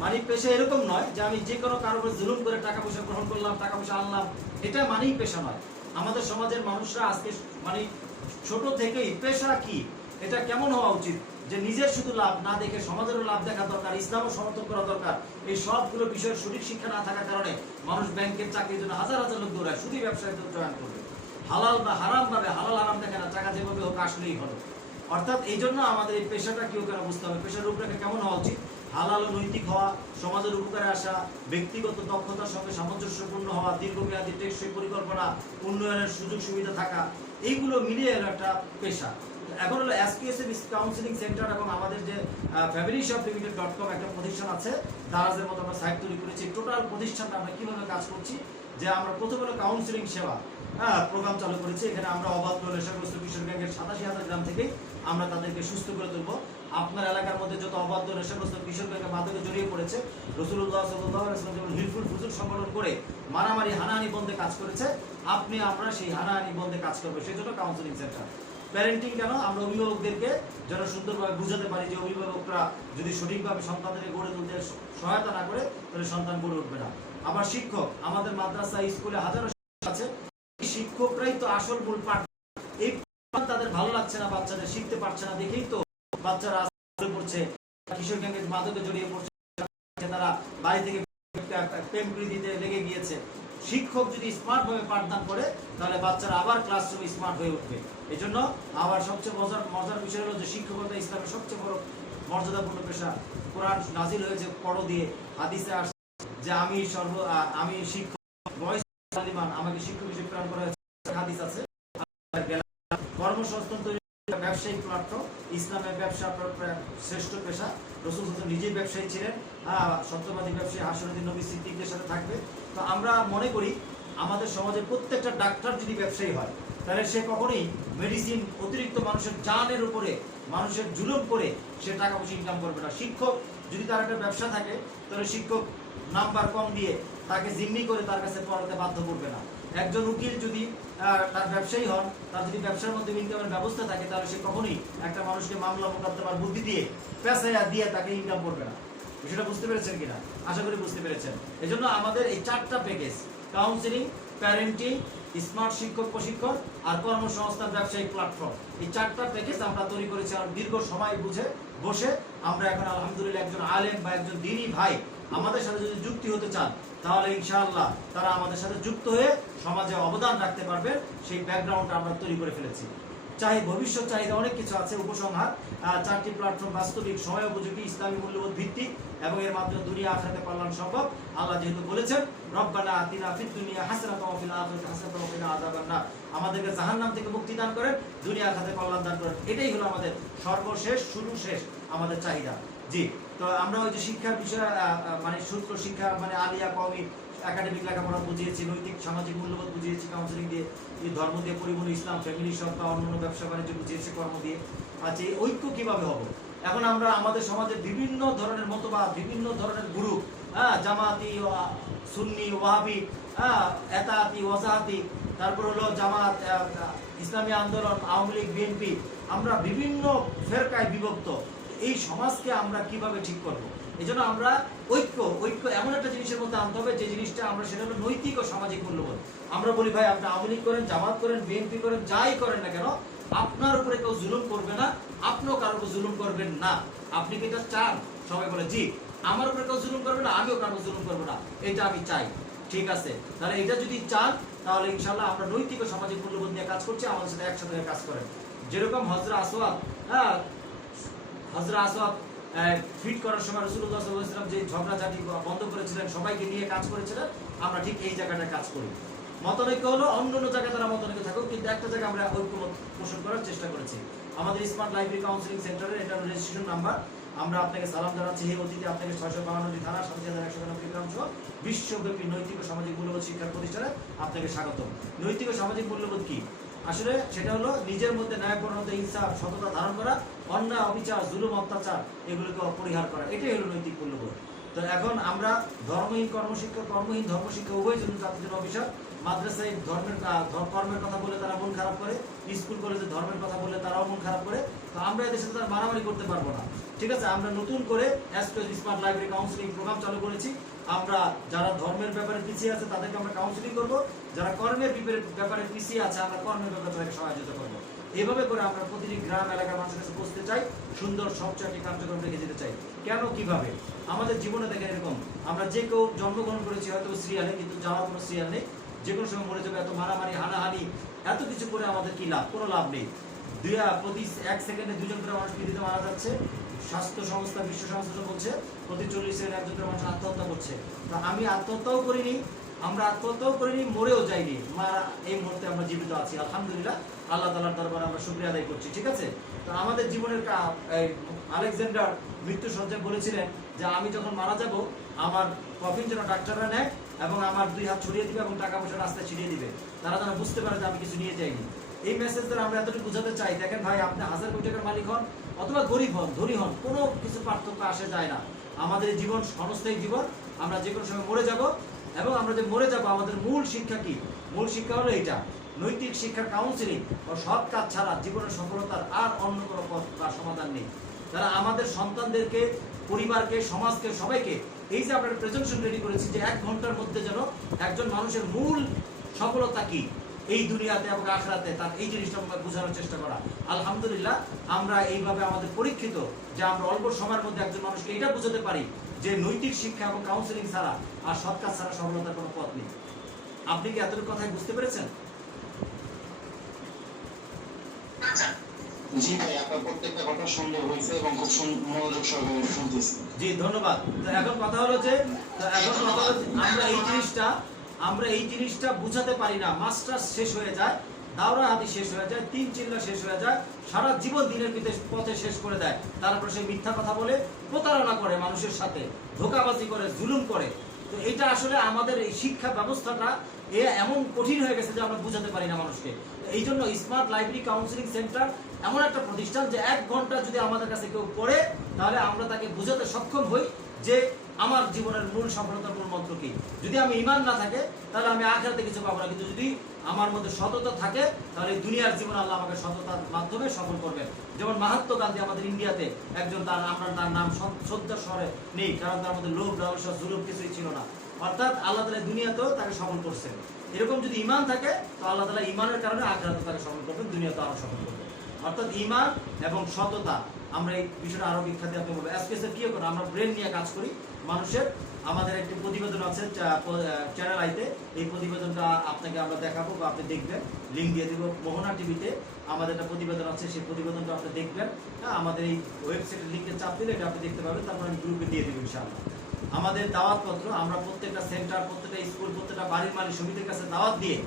মানে পেশা এরকম নয় যে আমি যে কোনো কারোর উপর জুলুম করে টাকা পয়সা গ্রহণ করলাম, টাকা পয়সা আনলাম, এটা মানেই পেশা নয়। আমাদের সমাজের মানুষরা আজকে মানে ছোট থেকেই পেশা কি, এটা কেমন হওয়া উচিত, যে নিজের শুধু লাভ না দেখে সমাজেরও লাভ দেখা দরকার, ইসলামও সমর্থন করা দরকার। এই সবগুলো বিষয়ের সঠিক শিক্ষা না থাকার কারণে মানুষ ব্যাংকের চাকরির জন্য হাজার হাজার লোক দৌড়ায়, শুধু ব্যবসায় জয়েন করবে, হালাল বা হারাম ভাবে, হালাল হারাম দেখে না, টাকা যেভাবে হোক আসলেই হলো। অর্থাৎ এই জন্য আমাদের এই পেশাটা কেউ কেন বুঝতে হবে। পেশার রূপরেখা কেমন হওয়া উচিত? হালাল ও নৈতিক হওয়া, সমাজের উপকারে আসা, ব্যক্তিগত দক্ষতার সঙ্গে সামঞ্জস্যপূর্ণ হওয়া, দীর্ঘমেয়াদী টেকসই পরিকল্পনা, উন্নয়নের সুযোগ সুবিধা থাকা, এইগুলো মিলিয়ে এলো একটা পেশা। এখন হলো SQSM কাউন্সিলিং সেন্টার এবং আমাদের যে familyshop.limited.com একটা প্রতিষ্ঠান আছে, দারাজের মতো আমরা সাইট তৈরি করেছি। টোটাল প্রতিষ্ঠানটা আমরা কিভাবে কাজ করছি, যে আমরা প্রথমে হলো কাউন্সিলিং সেবা প্রোগ্রাম চালু করেছি। এখানে আমরা অবাধ্য নেশাগ্রস্ত কিশোর গ্যাংয়ের 87,000 গ্রাম থেকেই আমরা তাদেরকে সুস্থ করে তুলবো। আপনার এলাকার মধ্যে যত অবাধ্য নেশাগ্রস্ত কিশোর গ্যাংয়ের মাদকে জড়িয়ে পড়েছে, রাসূলুল্লাহ সাল্লাল্লাহু আলাইহি ওয়াসাল্লাম যেমন হিলফুল ফুজুল সংগঠন করে মারামারি হানাহানি বন্ধে কাজ করেছে, আমরা সেই হানাহানি বন্ধে কাজ করবো। সেই জন্য কাউন্সিলিং সেন্টার। প্যারেন্টিং কেন, আমরা অভিভাবকদেরকে যেন সুন্দরভাবে বুঝাতে পারি যে অভিভাবকরা যদি সঠিকভাবে সন্তানদেরকে গড়ে তুলতে সহায়তা না করে তাহলে সন্তান গড়ে উঠবে না। আবার শিক্ষক, আমাদের মাদ্রাসা স্কুলে হাজারো আছে, শিক্ষকরাই তো আসল মূল পাঠ। এই তাদের ভালো লাগছে না, বাচ্চাদের শিখতে পারছে না দেখেই তো বাচ্চারা পড়ছে, কিশোর গ্যাংয়ের মাদকে জড়িয়ে পড়ছে, তারা বাড়ি থেকে প্রেম দিতে লেগে গিয়েছে। শিক্ষক যদি স্মার্ট ভাবে পাঠদান করে তাহলে বাচ্চারা আবার ক্লাসরুমে স্মার্ট হয়ে উঠবে। এই জন্য আবার সবচেয়ে মজার বিষয় হলো যে শিক্ষকতা ইসলামের সবচেয়ে বড় মর্যাদাপূর্ণ পেশা। কোরআন নাজিল হয়েছে পড়ো দিয়ে, হাদিসে আসছে যে আমি শিক্ষক, আমাকে শিক্ষক হিসেবে প্রেরণ করা হয়েছে, হাদিস আছে। কর্মসংস্থান তৈরি, ব্যবসায়িক প্ল্যাটফর্ম, ইসলামের ব্যবসা শ্রেষ্ঠ পেশা। রাসূল নিজেই ব্যবসায়ী ছিলেন, সত্যবাদী ব্যবসায়ী, হাসরুদ্দিন নবী সিদ্দিকদের সাথে থাকবে। তো আমরা মনে করি আমাদের সমাজে প্রত্যেকটা ডাক্তার যদি ব্যবসায়ী হয় তাহলে সে কখনোই মেডিসিন অতিরিক্ত মানুষের জানের উপরে মানুষের জুলুম করে সে টাকা পয়সা ইনকাম করবে না। শিক্ষক যদি তার একটা ব্যবসা থাকে তাহলে শিক্ষক নাম্বার কম দিয়ে তাকে জিম্মি করে তার কাছে পড়াতে বাধ্য করবে না। একজন উকিল যদি তার ব্যবসায়ী হন, তার যদি ব্যবসার মধ্যে ইনকামের ব্যবস্থা থাকে তাহলে সে কখনোই একটা মানুষকে মামলা মোকদ্দমার বুদ্ধি দিয়ে পেশায়া দিয়ে তাকে ইনকাম করবে না। বিষয়টা বুঝতে পেরেছেন কিনা? আশা করি বুঝতে পেরেছেন। এই জন্য আমাদের এই 4টা প্যাকেজ, কাউন্সিলিং, প্যারেন্টিং, স্মার্ট শিক্ষক প্রশিক্ষণ আর কর্মসংস্থান ব্যবসায়িক প্ল্যাটফর্ম, এই 4টা প্যাকেজ আমরা তৈরি করেছি। আর দীর্ঘ সময় বুঝে বসে আমরা এখন আলহামদুলিল্লাহ একজন আলেম বা একজন দ্বীনী ভাই আমাদের সাথে যদি যুক্তি হতে চান তাহলে ইনশাআল্লাহ তারা আমাদের সাথে যুক্ত হয়ে সমাজে অবদান রাখতে পারবে। সেই ব্যাকগ্রাউন্ডটা আমরা তৈরি করে ফেলেছি। ভবিষ্যৎ চাহিদা অনেক কিছু আছে। উপসংহার, 4টি প্ল্যাটফর্ম বাস্তবিক, সময় উপযোগী, ইসলামী মূল্যবোধ ভিত্তিক এবং এর মাধ্যমে দুনিয়া আখিরাতে কল্যাণ সম্ভব। আল্লাহ যেহেতু বলেছেন রব্বানা আতিনা ফিদ দুনিয়া হাসানাতাও ওয়া ফিল আখিরাতি হাসানাতাও ওয়া কিনা আযাবান নার, আমাদেরকে জাহান্নাম থেকে মুক্তি দান করেন, দুনিয়া আখিরাতে কল্যাণ দান করেন। এটাই হলো আমাদের সর্বশেষ শুরু শেষ আমাদের চাহিদা। জি, তো আমরা ওই যে শিক্ষার বিষয় মানে সূত্র শিক্ষা মানে আলিয়া কওমি একাডেমিক লেখাপড়া বুঝিয়েছি, নৈতিক সামাজিক মূল্যবোধ বুঝিয়েছি কাউন্সিলিং দিয়ে, এই ধর্ম দিয়ে, পরিমূল ইসলাম, ফ্যামিলি শপ বা অন্যান্য ব্যবসা বাণিজ্য বুঝিয়েছি কর্ম দিয়ে। আচ্ছা, এই ঐক্য কিভাবে হবে? এখন আমরা আমাদের সমাজে বিভিন্ন ধরনের মতবাদ, বিভিন্ন ধরনের গ্রুপ, জামাতি, সুন্নি, ওয়াহাবি, এতাতি, ওয়াজাহাতি, তারপর হলো জামাত, ইসলামী আন্দোলন, আওয়ামী লীগ, বিএনপি, আমরা বিভিন্ন ফেরকায় বিভক্ত। এই সমাজকে আমরা কিভাবে ঠিক করব? এই জন্য আমরা ঐক্য এমন একটা জিনিসের মধ্যে আনতে হবে যে জিনিসটা আমরা, সেটা হলো নৈতিক ও সামাজিক মূল্যবোধ। আমরা বলি ভাই আপনি আওয়ামী লীগ করেন, জামাত করেন, বিএনপি করেন, যাই করেন না কেন, আপনার উপরে কেউ জুলুম করবে না, আপনিও কারোর উপর জুলুম করবেন না। আপনি কি এটা চান? সবাই বলে জি। আমার উপরে কেউ জুলুম করবে না, আমিও কারোর জুলুম করবো না, এটা আমি চাই। ঠিক আছে, তাহলে এটা যদি চান তাহলে ইনশাআল্লাহ আমরা নৈতিক ও সামাজিক মূল্যবোধ নিয়ে কাজ করছি, আমাদের সাথে একসাথে কাজ করেন। যেরকম হযরত আসওয়াদ ফিট করার সময় রাসূলুল্লাহ সাল্লাল্লাহু আলাইহি ওয়াসাল্লাম যে ঝগড়াঝাটি বন্ধ করেছিলেন, সবাইকে নিয়ে কাজ করেছিলেন, আমরা ঠিক এই জায়গাটায় কাজ করি। মতনৈক্য হলো অন্য জায়গায় তারা মতনৈক্য থাকুক, কিন্তু একটা জায়গায় আমরা ঐক্যমত পোষণ করার চেষ্টা করেছি। আমাদের স্মার্ট লাইব্রেরি কাউন্সিলিং সেন্টারের এটা রেজিস্ট্রেশন নাম্বার। আমরা আপনাকে সালাম জানাচ্ছি। এই অতীতে আপনাকে 652টি থানা, 7,191 গ্রাম সহ বিশ্বব্যাপী নৈতিক ও সামাজিক মূল্যবোধ শিক্ষার প্রতিষ্ঠানে আপনাকে স্বাগত। নৈতিক ও সামাজিক মূল্যবোধ কি? আসলে সেটা হলো নিজের মধ্যে ন্যায়পরায়ণতা, ইনসাফ, সততা ধারণ করা, অন্যায়, অবিচার, জুলুম, অত্যাচার এগুলোকে পরিহার করা, এটাই হলো নৈতিক মূল্যবোধ। তো এখন আমরা ধর্মহীন কর্মশিক্ষা, কর্মহীন ধর্মশিক্ষা উভয় জন্য জাতির জন্য অভিশাপ। মাদ্রাসায় কর্মের কথা বলে তারা মন খারাপ করে, স্কুল কলেজে ধর্মের কথা বলে তারাও মন খারাপ করে। তো আমরা এদের সাথে তার মারামারি করতে পারবো না। ঠিক আছে, আমরা নতুন করে স্মার্ট লাইব্রেরি কাউন্সিলিং প্রোগ্রাম চালু করেছি। আমরা যারা ধর্মের ব্যাপারে পিছিয়ে আছে তাদেরকে আমরা কাউন্সিলিং করবো, যারা কর্মের ব্যাপারে পিছিয়ে আছে আমরা কর্মের ব্যাপারে তাদেরকে সহযোগিতা করবো। এইভাবে করে আমরা প্রতিটি গ্রাম এলাকার মানুষের কাছে পৌঁছতে চাই, সুন্দর সবচেয়ে একটি কার্যক্রম রেখে যেতে চাই। কেন, কিভাবে? আমাদের জীবনে দেখেন এরকম, আমরা যে কেউ জন্মগ্রহণ করেছি হয়তো সিরিয়ালে, কিন্তু যাওয়ার কোনো সিরিয়াল নেই, যে কোনো সময় মরে যাবে। এত মারামারি, হানাহানি, এত কিছু করে আমাদের কি লাভ? কোনো লাভ নেই। প্রতি 1 সেকেন্ডে 2 জন করে মানুষ পৃথিবীতে মারা যাচ্ছে। স্বাস্থ্য সংস্থা, বিশ্ব সংস্থা বলছে প্রতি 40 সেকেন্ডে 1 জন করে মানুষ আত্মহত্যা করছে। তা আমি আত্মহত্যাও করিনি, আমরা আত্মহত্যাও করিনি, মরেও যাইনি, মারা এই মুহূর্তে আমরা জীবিত আছি আলহামদুলিল্লাহ। আল্লাহ তাআলার দরবারে আমরা শুকরিয়া আদায় করছি। ঠিক আছে, তো আমাদের জীবনের আলেকজান্ডার মৃত্যু সজ্জায় বলেছিলেন যে আমি যখন মারা যাব আমার কফিন যেন ডাক্তাররা নেয় এবং আমার 2 হাত ছড়িয়ে দিবে এবং টাকা পয়সা রাস্তায় ছিটিয়ে দিবে, তারা যেন বুঝতে পারে যে আমি কিছু নিয়ে যাইনি। এই মেসেজ দ্বারা আমরা এতটুকু বোঝাতে চাই, দেখেন ভাই, আপনি 1000 কোটি টাকার মালিক হন অথবা গরিব হন, ধনী হন, কোনো কিছু পার্থক্য আসে যায় না। আমাদের এই জীবন ক্ষণস্থায়ী জীবন, আমরা যে কোনো সময় মরে যাব এবং আমরা যে মরে যাব আমাদের মূল শিক্ষা কি? মূল শিক্ষা হলো এইটা, নৈতিক শিক্ষার কাউন্সিলিং ও সৎ কাজ ছাড়া জীবনের সফলতার আর অন্য কোনো পথ বা সমাধান নেই। তারা আমাদের সন্তানদেরকে, পরিবারকে, সমাজকে, সবাইকে এই যে আমরা প্রেজেন্টেশন রেডি করেছি যে 1 ঘন্টার মধ্যে যেন একজন মানুষের মূল সফলতা কি এই দুনিয়াতে এবং আখিরাতে, তার এই জিনিসটা আমরা বোঝানোর চেষ্টা করা। আলহামদুলিল্লাহ আমরা এইভাবে আমাদের পরীক্ষিত যে আমরা অল্প সময়ের মধ্যে একজন মানুষকে এটা বোঝাতে পারি যে নৈতিক শিক্ষা এবং কাউন্সিলিং ছাড়া আর সৎ কাজ ছাড়া সফলতার কোনো পথ নেই। আপনি কি এতটুকু কথাই বুঝতে পেরেছেন? জি ভাই, আপনার প্রত্যেকটা কথা সুন্দর হয়েছে এবং খুব মনোযোগ সহকারে শুনতেছি। জি ধন্যবাদ। তো এখন কথা হলো যে আমরা এই জিনিসটা বুঝাতে পারি না। মাস্টার্স শেষ হয়ে যায়, দাওরা হাদিস শেষ হয়ে যায়, 3 চিল্লা শেষ হয়ে যায়, সারা জীবন দিনের পথে শেষ করে দেয়। তারপর সে মিথ্যা কথা বলে, প্রতারণা করে, মানুষের সাথে ধোঁকাবাজি করে, জুলুম করে। তো এটা আসলে আমাদের এই শিক্ষা ব্যবস্থাটা এমন কঠিন হয়ে গেছে যে আমরা বুঝাতে পারি না মানুষকে। এই জন্য স্মার্ট লাইব্রেরি কাউন্সিলিং সেন্টার এমন একটা প্রতিষ্ঠান যে 1 ঘন্টা যদি আমাদের কাছে কেউ পড়ে তাহলে আমরা তাকে বুঝাতে সক্ষম হই যে আমার জীবনের মূল সফলতার মূল মন্ত্র কি। যদি আমি ঈমান না থাকে তাহলে আমি আখিরাতে কিছু পাবো না, কিন্তু যদি আমার মধ্যে সততা থাকে তাহলে দুনিয়ার জীবন আল্লাহ আমাকে সততার মাধ্যমে সফল করবেন। যেমন মহাত্মা গান্ধী আমাদের ইন্ডিয়াতে একজন, তার নাম শ্রদ্ধা শহরে নেই, কারণ তার মধ্যে লোভ, লালসা, জুলুম কিছুই ছিল না। অর্থাৎ আল্লাহ তাআলা দুনিয়াতেও তাকে সফল করছেন। এরকম যদি ঈমান থাকে তো আল্লাহ তাআলা ঈমানের কারণে আখিরাতে তাকে সফল করবেন, দুনিয়াতে আরো সফল করবেন। অর্থাৎ ঈমান এবং সততা, আমরা এই বিষয়টা আরো বিখ্যাত আপনি বলবো। এসকেএসের কি করে আমরা ব্রেন নিয়ে কাজ করি মানুষের। আমাদের একটি প্রতিবেদন আছে চ্যানেল আইতে, এই প্রতিবেদনটা আপনাকে আমরা দেখাবো বা আপনি দেখবেন, লিঙ্ক দিয়ে দিব। মোহনা টিভিতে আমাদের একটা প্রতিবেদন আছে, সেই প্রতিবেদনটা আপনি দেখবেন। হ্যাঁ, আমাদের এই ওয়েবসাইটের লিঙ্কে চাপ দিলে এটা আপনি দেখতে পাবেন, তারপর আমি গ্রুপে দিয়ে দিব ইনশাআল্লাহ। আমাদের দাওয়াতপত্র আমরা প্রত্যেকটা সেন্টার, প্রত্যেকটা স্কুল, প্রত্যেকটা বাড়ির মালিক সমিতির কাছে দাওয়াত দিয়ে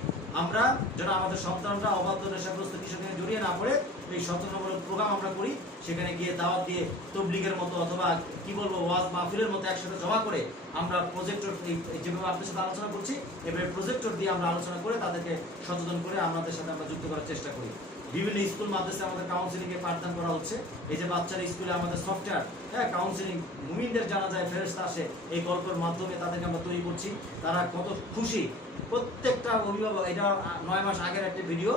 আমরা যেন আমাদের সন্তানরা অবাধ্য নেশাগ্রস্ত কিছু নিয়ে জড়িয়ে না পড়ে এই সচেতনমূলক প্রোগ্রাম আমরা করি। সেখানে গিয়ে দাওয়াত দিয়ে তবলিগের মতো অথবা কি বলবো ওয়াজ মাহফিলের মতো একসাথে জমা করে আমরা প্রজেক্টর, যেভাবে আপনার সাথে আলোচনা করছি এভাবে প্রজেক্টর দিয়ে আমরা আলোচনা করে তাদেরকে সচেতন করে আমাদের সাথে আমরা যুক্ত করার চেষ্টা করি। বিভিন্ন স্কুল মাদ্রাসায় আমাদের কাউন্সিলিং এ পাঠদান করা হচ্ছে। এই যে বাচ্চারা স্কুলে আমাদের সফটওয়্যার, হ্যাঁ, কাউন্সিলিং, মুমিনদের জানা যায় ফেরেশতা আসে, এই গল্পের মাধ্যমে তাদেরকে আমরা তৈরি করছি। তারা কত খুশি, প্রত্যেকটা অভিভাবক। এটা 9 মাস আগের একটা ভিডিও,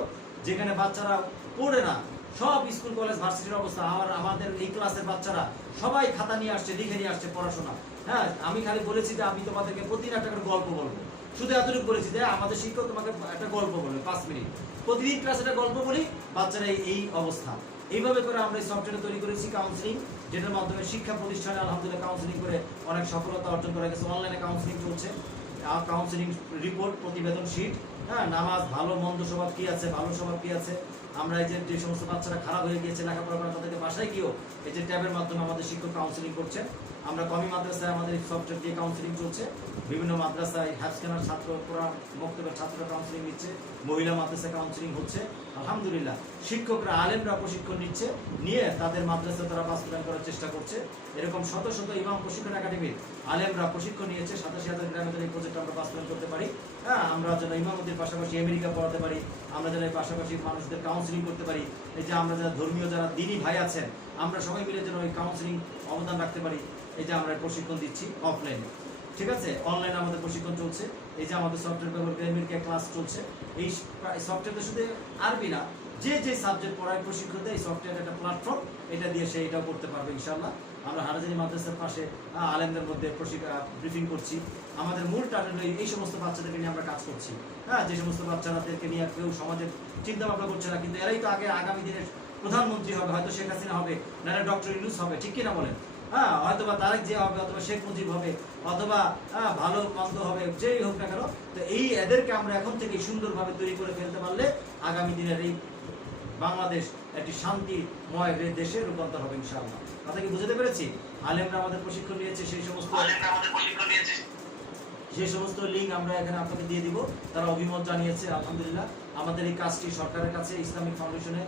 যেখানে বাচ্চারা পড়ে না, সব স্কুল কলেজ ভার্সিটির অবস্থা। আমাদের এই ক্লাসের বাচ্চারা সবাই খাতা নিয়ে আসছে, লিখে নিয়ে আসছে পড়াশোনা। হ্যাঁ, আমি খালি বলেছি যে আমি তোমাদেরকে প্রতিদিন একটা করে গল্প বলবো, শুধু এতটুকু বলেছি যে আমাদের শিক্ষক তোমাকে একটা গল্প বলবে 5 মিনিট, প্রতিদিন ক্লাসে একটা গল্প বলি, বাচ্চারা এই অবস্থা। এইভাবে করে আমরা এই সফটওয়্যার তৈরি করেছি কাউন্সিলিং, যেটার মাধ্যমে শিক্ষা প্রতিষ্ঠানে আলহামদুলিল্লাহ কাউন্সিলিং করে অনেক সফলতা অর্জন করা গেছে। অনলাইনে কাউন্সিলিং চলছে, কাউন্সিলিং রিপোর্ট, প্রতিবেদন শীট, হ্যাঁ, নামাজ, ভালো মন্দ স্বভাব কি আছে, ভালো স্বভাব কি আছে। আমরা এই যে সমস্ত বাচ্চারা খারাপ হয়ে গিয়েছে লেখাপড়া করা, তাদেরকে বাসায় গিয়েও এই যে ট্যাবের মাধ্যমে আমাদের শিক্ষক কাউন্সিলিং করছে। আমরা কমি মাদ্রাসায় আমাদের সফটওয়্যার দিয়ে কাউন্সিলিং চলছে। বিভিন্ন মাদ্রাসায় হ্যাফসখানার ছাত্র, কোরআন মক্তবের ছাত্ররা কাউন্সিলিং নিচ্ছে, মহিলা মাদ্রাসায় কাউন্সিলিং হচ্ছে। আলহামদুলিল্লাহ শিক্ষকরা, আলেমরা প্রশিক্ষণ নিচ্ছে, নিয়ে তাদের মাদ্রাসায় তারা বাস্তবায়ন করার চেষ্টা করছে। এরকম শত শত ইমাম প্রশিক্ষণ একাডেমির আলেমরা প্রশিক্ষণ নিয়েছে। 87,000 গ্রামে এই প্রজেক্ট আমরা বাস্তবায়ন করতে পারি। হ্যাঁ, আমরা যেন ইমামতির পাশাপাশি আমেরিকা পড়াতে পারি, আমরা যেন পাশাপাশি মানুষদের কাউন্সিলিং করতে পারি। এই যে আমরা যারা ধর্মীয়, যারা দিনী ভাই আছেন, আমরা সবাই মিলে যেন ওই কাউন্সিলিং অবদান রাখতে পারি। এই যে আমরা প্রশিক্ষণ দিচ্ছি অফলাইনে, ঠিক আছে, অনলাইনে আমাদের প্রশিক্ষণ চলছে। এই যে আমাদের সফটওয়্যার ব্যবহার করে আমেরিকা ক্লাস চলছে। এই সফটওয়্যারটা শুধু আরবি না, যে যে সাবজেক্ট পড়ায় প্রশিক্ষণ দেয়, এই সফটওয়্যার একটা প্ল্যাটফর্ম, এটা দিয়ে সে এটাও করতে পারবে ইনশাআল্লাহ। আমরা হারাজারি মাদ্রাসার পাশে আলেমদের মধ্যে ব্রিফিং করছি। আমাদের মূল টার্গেট এই সমস্ত বাচ্চাদেরকে নিয়ে আমরা কাজ করছি। হ্যাঁ, যে সমস্ত বাচ্চাদেরকে নিয়ে কেউ সমাজের চিন্তা ভাবনা করছে না, কিন্তু এরাই তো আগামী দিনের প্রধানমন্ত্রী হবে, হয়তো শেখ হাসিনা হবে, নাহলে ডক্টর ইউনূস হবে, ঠিক কিনা বলেন? হ্যাঁ, হয়তো বা তারেক জিয়া হবে, অথবা শেখ মুজিব হবে, অথবা ভালো মন্দ হবে, যেই হোক না কেন। তো এই এদেরকে আমরা এখন থেকে সুন্দরভাবে তৈরি করে ফেলতে পারলে আগামী দিনের এই বাংলাদেশ একটি শান্তিময় দেশে রূপান্তর হবে ইনশাআল্লাহ। কথা কি বুঝতে পেরেছি? আলেমরা আমাদের প্রশিক্ষণ নিয়েছে, যে সমস্ত লিঙ্ক আমরা এখানে আপনাকে দিয়ে দিব, তারা অভিমত জানিয়েছে। আলহামদুলিল্লাহ আমাদের এই কাজটি সরকারের কাছে ইসলামিক ফাউন্ডেশনে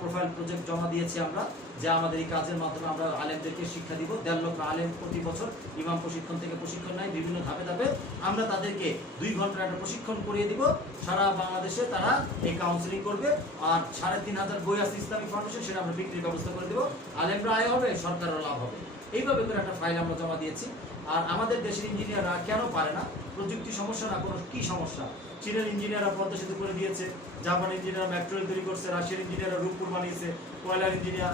প্রোফাইল প্রজেক্ট জমা দিয়েছি আমরা, যে আমাদের এই কাজের মাধ্যমে আমরা আলেমদেরকে শিক্ষা দিব। 1.5 লক্ষ আলেম প্রতি বছর ইমাম প্রশিক্ষণ থেকে প্রশিক্ষণ নেয় বিভিন্ন ধাপে ধাপে। আমরা তাদেরকে 2 ঘন্টার একটা প্রশিক্ষণ করিয়ে দিব। সারা বাংলাদেশে তারা এই কাউন্সিলিং করবে। আর 3,500 বই আছে ইসলামিক ফাউন্ডেশন, সেটা আমরা বিক্রির ব্যবস্থা করে দেবো। আলেমরা আয় হবে, সরকারেরও লাভ হবে। এইভাবে করে একটা ফাইল আমরা জমা দিয়েছি। আর আমাদের দেশের ইঞ্জিনিয়াররা কেন পারে না? প্রযুক্তি সমস্যা না, কোনো কি সমস্যা? চীনের ইঞ্জিনিয়াররা পদ্মা সেতু করে দিয়েছে, জাপান ইঞ্জিনিয়ার মেট্রো রেল তৈরি করছে, রাশিয়ার ইঞ্জিনিয়াররা রূপপুর বানিয়েছে, কয়লার ইঞ্জিনিয়ার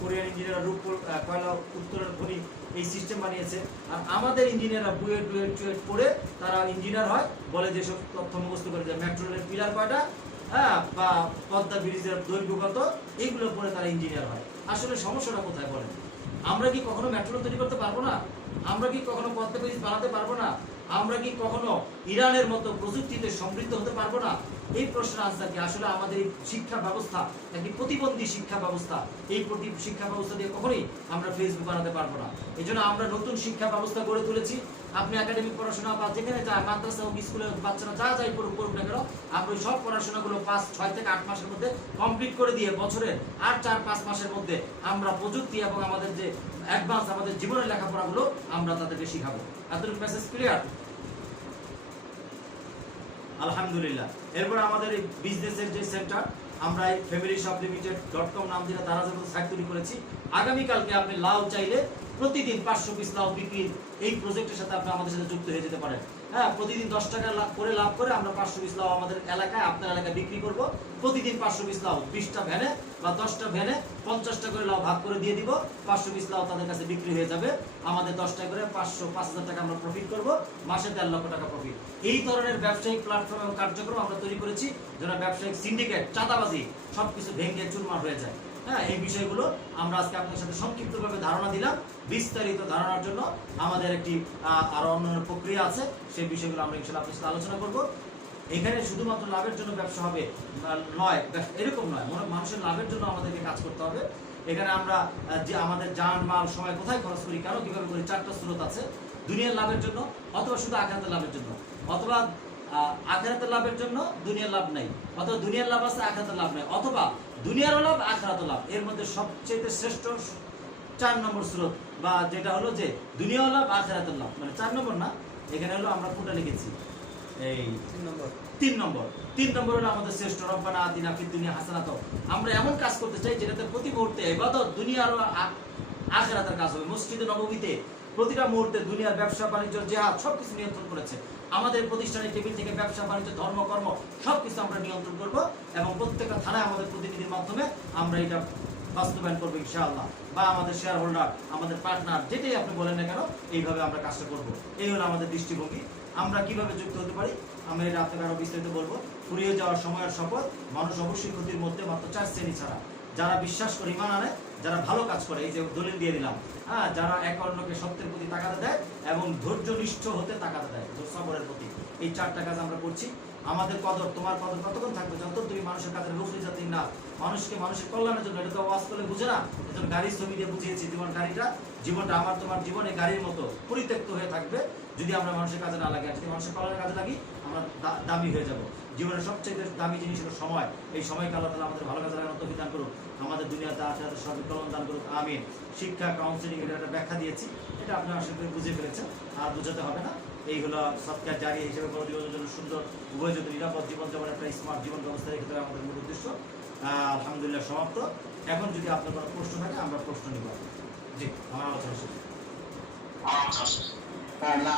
কোরিয়ান ইঞ্জিনিয়ার রূপপুর কয়লা উত্তরের খনি এই সিস্টেম বানিয়েছে। আর আমাদের ইঞ্জিনিয়াররা বুয়েট টুয়েট পড়ে তারা ইঞ্জিনিয়ার হয়, বলে যেসব তথ্য মুখস্থ করে যে মেট্রো রেলের পিলার কয়টা, হ্যাঁ, বা পদ্মা ব্রিজের দৈর্ঘ্য কত, এইগুলো পড়ে তারা ইঞ্জিনিয়ার হয়। আসলে সমস্যাটা কোথায় বলেন? আমরা কি কখনো মেট্রো তৈরি করতে পারবো না? আমরা কি কখনো পদ্মা ব্রিজ বানাতে পারবো না? আমরা কি কখনো ইরানের মতো প্রযুক্তিতে সমৃদ্ধ হতে পারবো না? এই প্রশ্নের আনসার কি? আসলে আমাদের এই শিক্ষা ব্যবস্থা একটি প্রতিবন্ধী শিক্ষা ব্যবস্থা। এই শিক্ষা ব্যবস্থা দিয়ে কখনোই আমরা ফেসবুক বানাতে পারবো না। এই জন্য আমরা নতুন শিক্ষা ব্যবস্থা গড়ে তুলেছি। আপনি একাডেমিক পড়াশোনা বা যেখানে যায়, মাদ্রাসা হোক, স্কুলে বাচ্চারা যা যাই করুক না কেন, আমরা ওই সব পড়াশোনাগুলো 6 থেকে 8 মাসের মধ্যে কমপ্লিট করে দিয়ে বছরের 4-5 মাসের মধ্যে আমরা প্রযুক্তি এবং আমাদের যে অ্যাডভান্স আমাদের জীবনের লেখাপড়াগুলো আমরা তাদেরকে শিখাবো। এতটুকু মেসেজ ক্লিয়ার? আলহামদুলিল্লাহ। এরপর আমাদের এই বিজনেসের যে সেন্টার, আমরা এই familyshop.limited.com নাম দিয়ে দারাজের মতো সাইট তৈরি করেছি। আগামীকালকে আপনি লাউ চাইলে প্রতিদিন 500 পিস লাউ বিক্রির এই প্রজেক্টের সাথে আপনি আমাদের সাথে যুক্ত হয়ে যেতে পারেন। হ্যাঁ, প্রতিদিন 10 টাকা করে লাভ করে আমরা 500 পিস লাউ আমাদের এলাকায়, আপনার এলাকায় বিক্রি করব। প্রতিদিন 500 পিস লাউ 20টা ভ্যানে বা 10টা ভ্যানে 50টা করে লাউ ভাগ করে দিয়ে দিব। 500 পিস লাউ তাদের কাছে বিক্রি হয়ে যাবে। আমাদের 10টা করে 5,000 টাকা আমরা প্রফিট করব, মাসে 1.5 লক্ষ টাকা প্রফিট। এই ধরনের ব্যবসায়িক প্ল্যাটফর্ম এবং কার্যক্রম আমরা তৈরি করেছি, যেন ব্যবসায়িক সিন্ডিকেট, চাঁদাবাজি সবকিছু ভেঙে চুরমার হয়ে যায়। হ্যাঁ, এই বিষয়গুলো আমরা আজকে আপনাদের সাথে সংক্ষিপ্তভাবে ধারণা দিলাম। বিস্তারিত ধারণার জন্য আমাদের একটি আরো অন্যান্য প্রক্রিয়া আছে, সেই বিষয়গুলো আমরা ইনশাআল্লাহ আপনার সাথে আলোচনা করব। এখানে শুধুমাত্র লাভের জন্য ব্যবসা হবে নয়, এরকম নয়। মানুষের লাভের জন্য আমাদেরকে কাজ করতে হবে। এখানে আমরা যে আমাদের জান মাল সময় কোথায় খরচ করি, কেন, কিভাবে করি, 4টা স্রোত আছে। দুনিয়ার লাভের জন্য, অথবা শুধু আখিরাতের লাভের জন্য, অথবা আখিরাতের লাভের জন্য দুনিয়ার লাভ নাই, অথবা দুনিয়ার লাভ আছে আখিরাতের লাভ নাই, অথবা দুনিয়ারও লাভ আখিরাতের লাভ। এর মধ্যে সবচেয়ে শ্রেষ্ঠ 4 নম্বর স্রোত, বা যেটা হলো যে দুনিয়াও লাভ আখিরাতের লাভ, মানে 4 নম্বর না, এখানে হলো আমরা কোনটা লিখেছি, এই 3 নম্বর হলো আমাদের শ্রেষ্ঠ। রব্বানা আতিনা ফিদ দুনিয়া হাসানাত। আমরা এমন কাজ করতে চাই যেটাতে প্রতি মুহূর্তে ইবাদত, দুনিয়ার ও আখিরাতের কাজ হবে। মসজিদে নববীতে প্রতিটা মুহূর্তে দুনিয়ার ব্যবসা বাণিজ্য, জিহাদ সবকিছু নিয়ন্ত্রণ করেছে। আমাদের প্রতিষ্ঠানের টেবিল থেকে ব্যবসা বাণিজ্য, ধর্মকর্ম সবকিছু আমরা নিয়ন্ত্রণ করব, এবং প্রত্যেকটা থানায় আমাদের প্রতিনিধির মাধ্যমে আমরা এটা বাস্তবায়ন করবো ইনশাআল্লাহ। বা আমাদের শেয়ার হোল্ডার, আমাদের পার্টনার, যেটাই আপনি বলেন না কেন, এইভাবে আমরা কাজটা করব। এই হলো আমাদের দৃষ্টিভঙ্গি। আমরা কিভাবে যুক্ত হতে পারি আমরা এটা আপনাকে আরো বিস্তারিত বলবো। ফুরিয়ে যাওয়ার সময়ের শপথ, মানুষ অবশ্যই ক্ষতির মধ্যে মাত্র 4 শ্রেণী ছাড়া, যারা বিশ্বাস করে ঈমান আনে, যারা ভালো কাজ করে, এই যে দলিল দিয়ে দিলাম, হ্যাঁ, যারা এক অন্যকে সত্যের প্রতি তাকাতে দেয় এবং ধৈর্যনিষ্ঠ হতে তাকাতে দেয়, সবরের প্রতি। এই 4টা কাজ আমরা করছি। আমাদের কদর, তোমার কদর কতক্ষণ থাকবে? যত তুমি মানুষের কাছে রুফলি জাতি না, মানুষকে মানুষের কল্যাণের জন্য। এটা তো ওয়াজ করলে বুঝে না, এজন্য গাড়ির ছবি দিয়ে বুঝিয়েছি। তোমার গাড়িটা, জীবনটা আমার তোমার জীবনে গাড়ির মতো পরিত্যক্ত হয়ে থাকবে যদি আমরা মানুষের কাজে না লাগি। আর যদি মানুষের কল্যাণের কাজে লাগি, আমরা দামি হয়ে যাব। জীবনের সবচেয়ে দামি জিনিস হলো সময়। এই সময়কে আল্লাহ তাআলা আমাদের ভালো কাজে লাগানোর তৌফিক দান করুক, আমাদের দুনিয়াতে আখিরাতে সর্বাধিক কল্যাণ দান করুক, আমিন। শিক্ষা কাউন্সিলিং এটা একটা ব্যাখ্যা দিয়েছি, এটা আপনারা আশা করি বুঝে ফেলেছেন, আর বোঝাতে হবে না। এই হলো সৎকার জারি হিসেবে বড় জীবনের জন্য সুন্দর, উভয় যদি নিরাপদ জীবনযাপন, একটা স্মার্ট জীবন ব্যবস্থা রেখে দেওয়া আমাদের মূল উদ্দেশ্য। আলহামদুলিল্লাহ সমাপ্ত। এখন যদি আপনার কোনো প্রশ্ন থাকে আমরা প্রশ্ন নিব। জি, আমার আলোচনা শেষ। না